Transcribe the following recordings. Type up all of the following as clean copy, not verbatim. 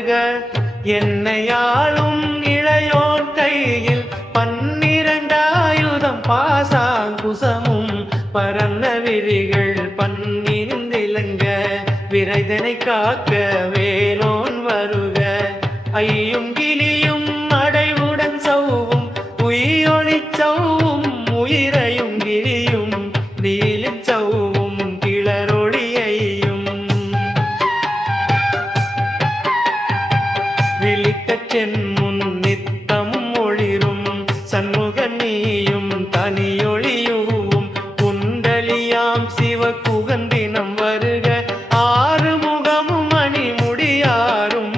வருக என்னையாளும் இளையோன் கையில் 12 ஆயுதம் பாசாங்குசமும் பரந்த விரிகள் பன்னிருந்திலங்க விரைதனை காக்க வேலோன் வருக ஐயும் கிளியும் அடைவுடன் சௌவும் உயிரொளி சௌவும் உயிரையும் கிளியும் நீலி சௌவும் கிளரொளியையும் விழிக்கச் சென்முன் நித்தம் ஒளிரும் சண்முக நீயும் தனியொளியும் குண்டலியாம் சிவ குகந்தினம் வருக ஆறுமுகமும் அணிமுடியாரும்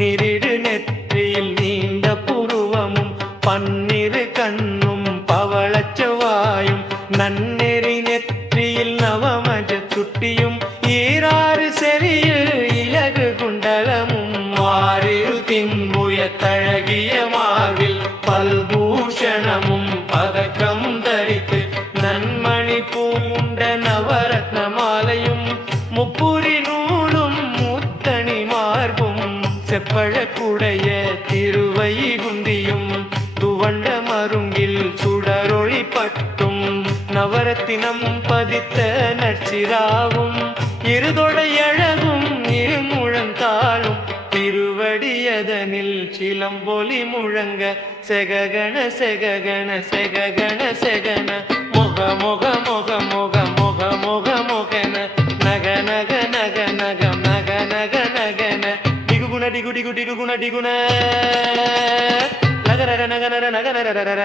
நிரிடு நெற்றியில் நீண்ட புருவமும் பன்னிரு கண்ணும் பவளச்சவாயும் நன்னெறி நெற்றியில் நவமஜ சுட்டியும் ஈராறு செறியில் இலகு குண்டலமும் ஆறிரு தின்புய தழகிய மார்பில் பல்பூஷணமும் பதக்கம் தரித்து நன்மணி பூண்ட நவரத்ன மாலையும் முப்புரி நூலும் முத்தணி மார்பும் செப்பழக்குடைய திருவைகுந்தியும் துவண்ட மருங்கில் சுடரொளி பட்டும் நவரத்தினம் பதித்த நற்சிராவும் இருதொடையழகும் இருமுழந்தாளும் திருவடியதனில் சிலம்பொலி முழங்க செககண செககண செககண செகன மொக மொக மொக மொக மொக மொக மொகன நக நக நக நக நக நக நகன டிகுகுண டிகு டிகு டிகுகுண டிகுண நகர நகர நகர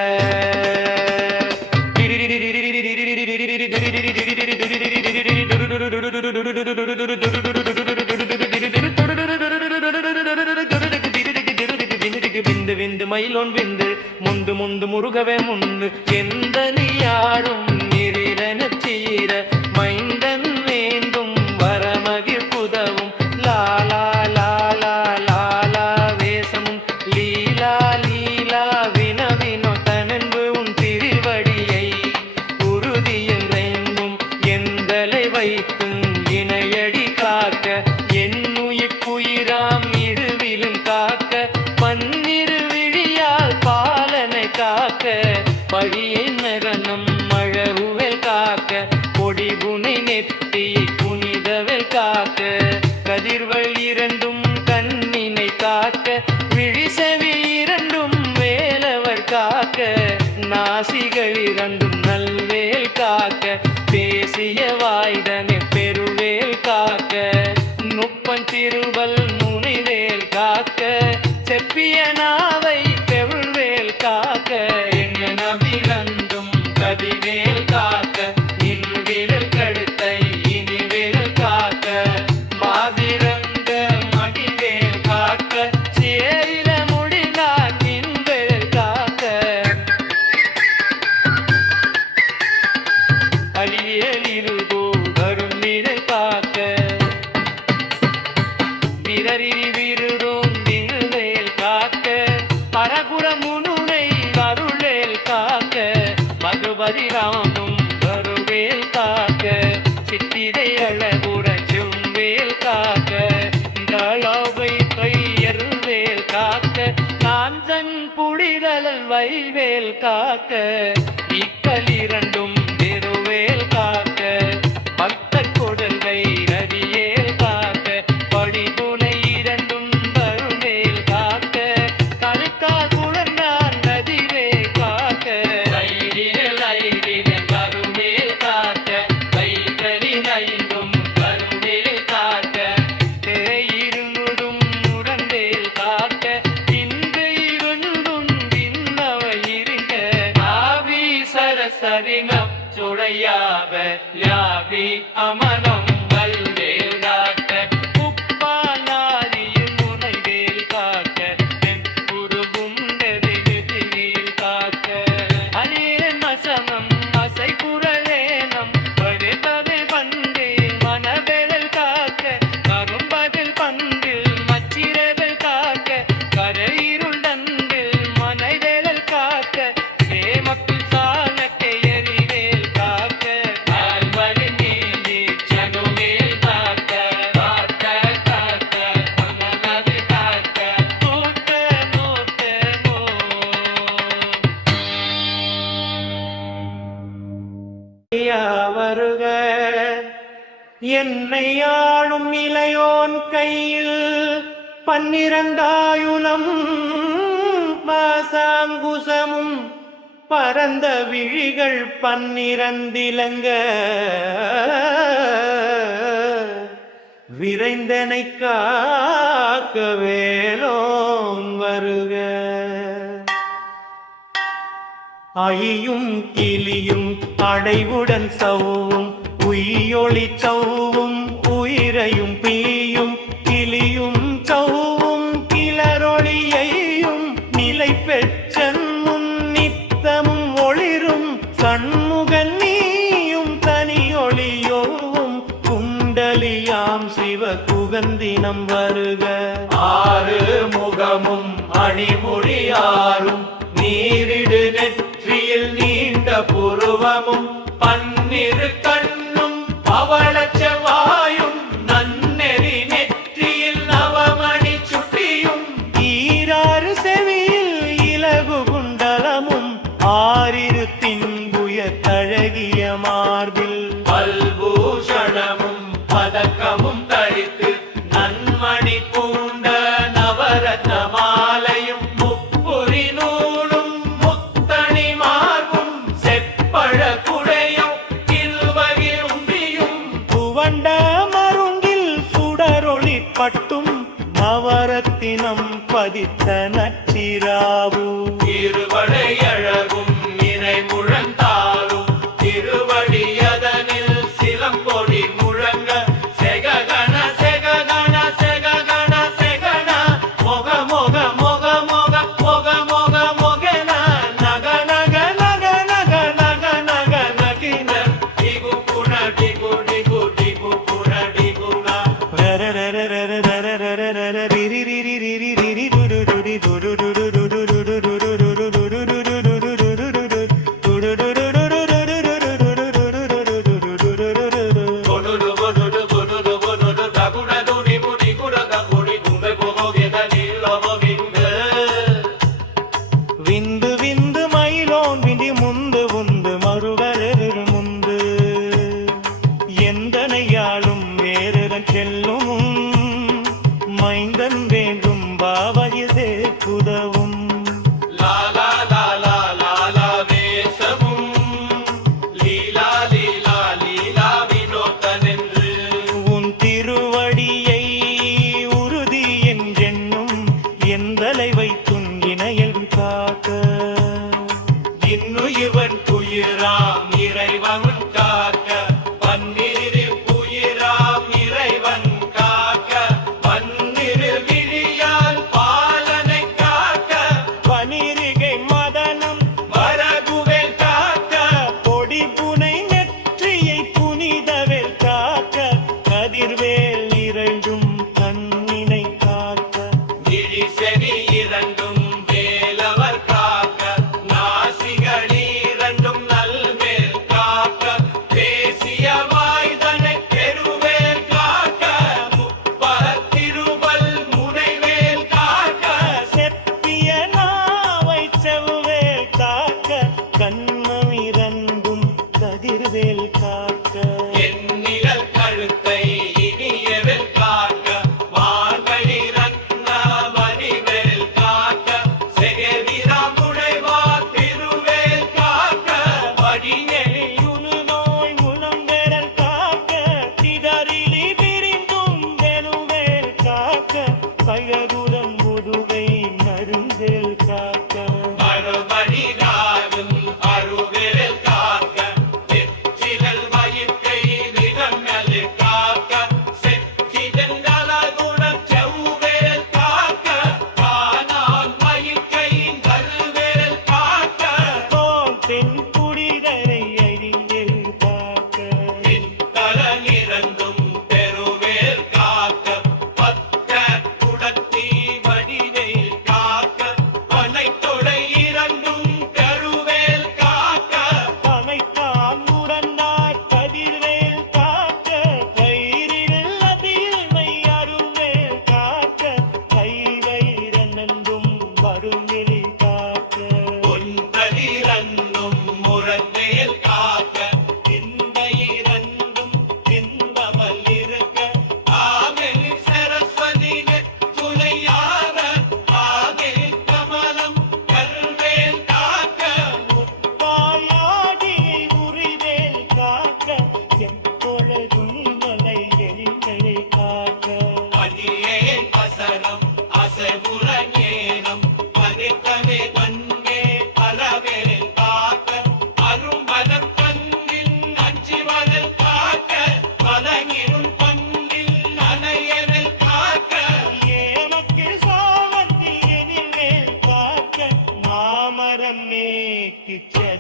விந்து விந்து மயிலோன் விந்து முந்து முந்து முருகவே முந்து எந்த நீயாடும் நிரிரன சீர மைந்தன் வேண்டும் வரமகிழ் புதவும் லாலா லாலா லாலா வேசமும் லீலா லீலா வினவினோ தனன்பு உன் திருவடியை உறுதியில் ரெங்கும் எந்தலை வைத்தும் இணையடி காக்க என்னுயிர்க்குயிராம் இருவிலும் காக்க பன்னிரு விழியால் பாலனை காக்க பழியின் மரணம் மழவுவல் காக்க பொடிபுனை நெத்தி புனிதவல் காக்க கதிர்வள் இரண்டும் கண்ணினை காக்க விழிசெவி இரண்டும் வேலவர் காக்க நாசிகள் இரண்டும் நல்வேல் காக்க பேசிய வாய்தனை பெருவேல் காக்க நுப்பன் திருவல் முனிவேல் காக்க செப்பிய நாவை பெருவேல் காக்க எங்க நபிரண்டும் கதிவேல் காக்க இன்விரல் கழுத்தை இனிவேல் காக்க மாதிரங்க மடிவேல் காக்க சேரில முடினான் நின்வேல் காக்க அழியலிருதோ வரும் நிழல் காக்க விரறி விருதோம் தில்வேல் காக்க பரகுர முனுனை கருளேல் காக்க மகுபதி ராமும் வருவேல் காக்க சித்திரை அழகுற செவ்வேல் காக்க தளவை கையர்வேல் காக்க காஞ்சன் புடிதல் வைவேல் காக்க இக்கலிரண்டும் திருவேல் காக்க பக்த கொடல்வை ரவியேல் காக்க படிபுனை இரண்டும் வருவேல் காக்க கழுக்கா குழந்தான் நதிவே காக்க கருவேல் காக்க வைகரி நைந்தும் கருவேல் காக்க திரையிருந்தும் உடந்தேல் காக்க இன்று இருந்தும் விண்ணவை இருங்க ஆவி சரசரிகம் சுடையாவ யாவி அமனம் வல்வேல் காக்க உப்பானாரியில் முனைவேல் காக்க தென்புருவும் நெறியில் காக்க அநேன் மசமம் அசை குரலேனம் வருபதில் பண்டு மனவேல் காக்க கரும்பதில் பண்டில் மச்சிரவேல் காக்க கரையிருள் தண்டில் மனைவேல் காக்க ஏமப்பில் சாணக்கை எறிவேல் காக்க ஆழ்வரின் நீதி வருக. என்னை ஆளும் இளையோன் கையில் 12 பாசாங்குசமும் பரந்த விழிகள் 12 விரைந்தனை காக்க வேலோன் வருக. ஐயும் கிளியும் அடைவுடன் சவ்வும் உயிரொளி சவ்வும் உயிரையும் பீயும் கிளியும் சவ்வும் கிளரொளியையும் நிலை பெற்றன் முன்னித்தமும் ஒளிரும் சண்முகன் நீயும் தனியொளியோவும் குண்டலியாம் சிவ குகந்தினம் வருக. 6 முகமும் அணிமுடியாரும் நீரிடு நெற்றியில் நீண்ட புருவமும் 12 கண்ணும் பவளச் செவ்வாயும் நன்னெறி நெற்றியில் நவமணி சுட்டியும் 6 செவியில் இலகு குண்டலமும் 6 தின்புய தழகிய மார்பில் பல்பூஷணமும் பதக்கமும் தரித்து நன்மணி பூண்ட நவரத்ன மாலையும் முப்புரி நூலும் முத்தணி மார்பும் செப்பழ குடையும் கில்வகில் உம்பியும் புவண்ட மருங்கில் சுடரொளி பட்டும் நவரத்தினம் பதித்த நச்சிராவு திருவடை அழகும் இணை முழந்தாலும் திருவடியதனில் சிலம்பொடி முழங்க செககண செககண செககண செகண மொக மொக மொக மொக மொக மொக மொகன நக நக நக நக நக நக நகின டிகு குண டிகு டிகு டிகு குண டிகுண ரர ரர ரர ரர ரர ரர ரிரி ரிரி ரிரி ரிரி டுடு டுடி டுடு டுடு டுடு டுடு டுடு டுடு டுடு விந்து விந்து மயிலோன் விண்டி முந்து உந்து மறுவரர் முந்து எந்தனையாலும் வேறன் செல்லும் மைந்தன் வேண்டும் பாவயதே குதவும் லாலா லாலா லாலா வேஷமும் லீலா லீலா லீலா வினோதனென்று உன் திருவடியை உறுதி என்றென்னும் எந்தலை வைத்துன் இணையல் காக்க இன்னுயிவன் துயிராம் இறைவன் காக்க 12 புயிராம் இறைவன் காக்க 12 விழியால் கிச்சே